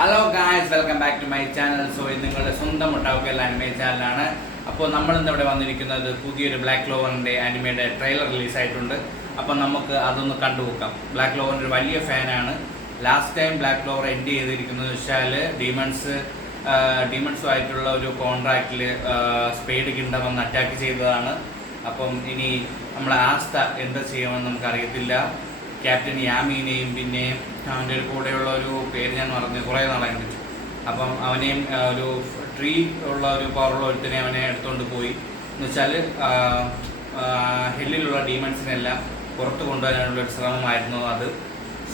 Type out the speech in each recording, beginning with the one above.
Hello guys, welcome back to my channel. So ഇത് നിങ്ങളുടെ സ്വന്തം ഒട്ടാവുക്കൽ ആനിമേ ചാനലാണ്. അപ്പോൾ നമ്മളിന്ന് ഇവിടെ വന്നിരിക്കുന്നത് പുതിയൊരു ബ്ലാക്ക് ക്ലോവറിൻ്റെ ആനിമയുടെ ട്രെയിലർ റിലീസായിട്ടുണ്ട്. അപ്പോൾ നമുക്ക് അതൊന്ന് കണ്ടുപോക്കാം. ബ്ലാക്ക് ക്ലോവറിൻ്റെ ഒരു വലിയ ഫാനാണ്. Last time black Clover end ചെയ്തിരിക്കുന്നത് വെച്ചാൽ ഡീമൺസുമായിട്ടുള്ള ഒരു കോൺട്രാക്റ്റിൽ സ്പേഡ് കിങ്ഡം വന്ന് അറ്റാക്ക് ചെയ്തതാണ്. അപ്പം ഇനി നമ്മളെ ആസ്ത എന്താ ചെയ്യുമെന്ന് നമുക്കറിയത്തില്ല. ക്യാപ്റ്റൻ യാമീനെയും പിന്നെ അവൻ്റെ ഒരു കൂടെയുള്ള ഒരു പേര് ഞാൻ മറന്നു, കുറേ നാളായിട്ട്. അപ്പം അവനെയും ഒരു ട്രീ ഉള്ള ഒരു പവറുള്ള ഒരുത്തിനെ അവനെ എടുത്തുകൊണ്ട് പോയി എന്ന് വെച്ചാൽ ഹെല്ലിലുള്ള ഡീമൺസിനെല്ലാം പുറത്ത് കൊണ്ടുവരാനുള്ളൊരു ശ്രമമായിരുന്നു അത്.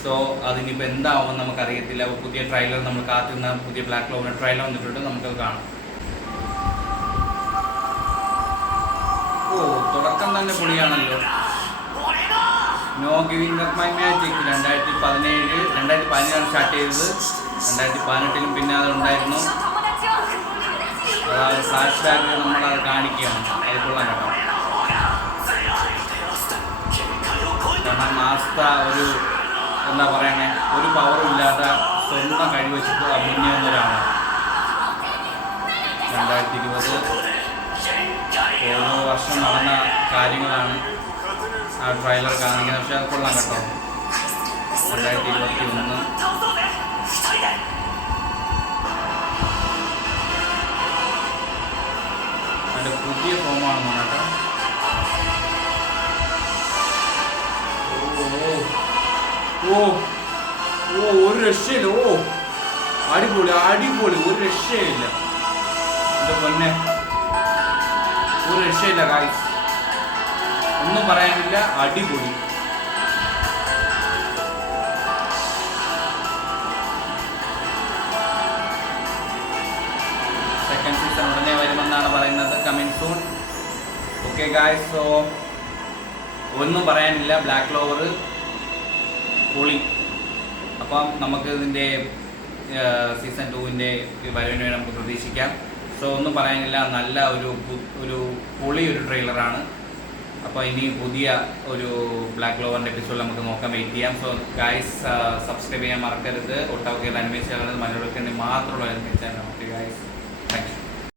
സോ അതിനിപ്പോൾ എന്താവുമെന്ന് നമുക്കറിയത്തില്ല. അപ്പോൾ പുതിയ ട്രെയിലർ നമ്മൾ കാത്തിരുന്ന പുതിയ ബ്ലാക്ക് ക്ലോവറിൻ്റെ ട്രെയിലർ വന്നിട്ടുണ്ട്, നമുക്കത് കാണാം. ഓ, തുടക്കം തന്നെ പൊളിയാണല്ലോ. No giving up my magic 2017 start ചെയ്തത്. 2018 പിന്നെ അതുണ്ടായിരുന്നു. അതായത് ഫ്ലാഷ് ബാക്ക് നമ്മളത് കാണിക്കുകയാണ്. അത് കൊള്ളാൻ കേട്ടോ. കാരണം മാസ്ത ഒരു എന്താ പറയണേ, ഒരു പവറും ഇല്ലാതെ സ്വന്തം കഴിവെച്ചിട്ട് മുന്നേറുന്ന ഒരാളാണ്. 2020 ഓരോ വർഷം നടന്ന കാര്യങ്ങളാണ് ആ ട്രെയിലർ കാണിക്കുന്നത്. പക്ഷെ അത് കൊള്ളാം കേട്ടോ. 2021 അതിൻ്റെ പുതിയ ഫോമാണെന്ന് കേട്ടോ. ഓ ഓ ഒരു രക്ഷയില്ല. ഓ അടിപൊളി അടിപൊളി, ഒരു രക്ഷയില്ല. എൻ്റെ പൊന്നെ, ഒരു രക്ഷയില്ല ഗായ്സ്, ഒന്നും പറയാനില്ല. അടിപൊളി. സെക്കൻഡ് സീസൺ ഉടനെ വരുമെന്നാണ് പറയുന്നത്. Coming soon. Okay guys, so ഒന്നും പറയാനില്ല. ബ്ലാക്ക് ക്ലോവർ പൊളി. അപ്പം നമുക്ക് ഇതിൻ്റെ സീസൺ 2ൻ്റെ വരവിന് വേണ്ടി നമുക്ക് പ്രതീക്ഷിക്കാം. സോ ഒന്നും പറയാനില്ല. നല്ല ഒരു പൊളി ഒരു ട്രെയിലറാണ്. അപ്പോൾ ഇനി പുതിയ ഒരു ബ്ലാക്ക് ക്ലോവറിൻ്റെ എപ്പിസോഡ് നമുക്ക് നോക്കാൻ വെയിറ്റ് ചെയ്യാം. സോ ഗായ്സ്, സബ്സ്ക്രൈബ് ചെയ്യാൻ മറക്കരുത്. ഒട്ടാവുകയിൽ അനിമേ ചാനൽ മലയാളത്തിൽ മാത്രമുള്ള അനിമേ ചാനൽ. Okay guys.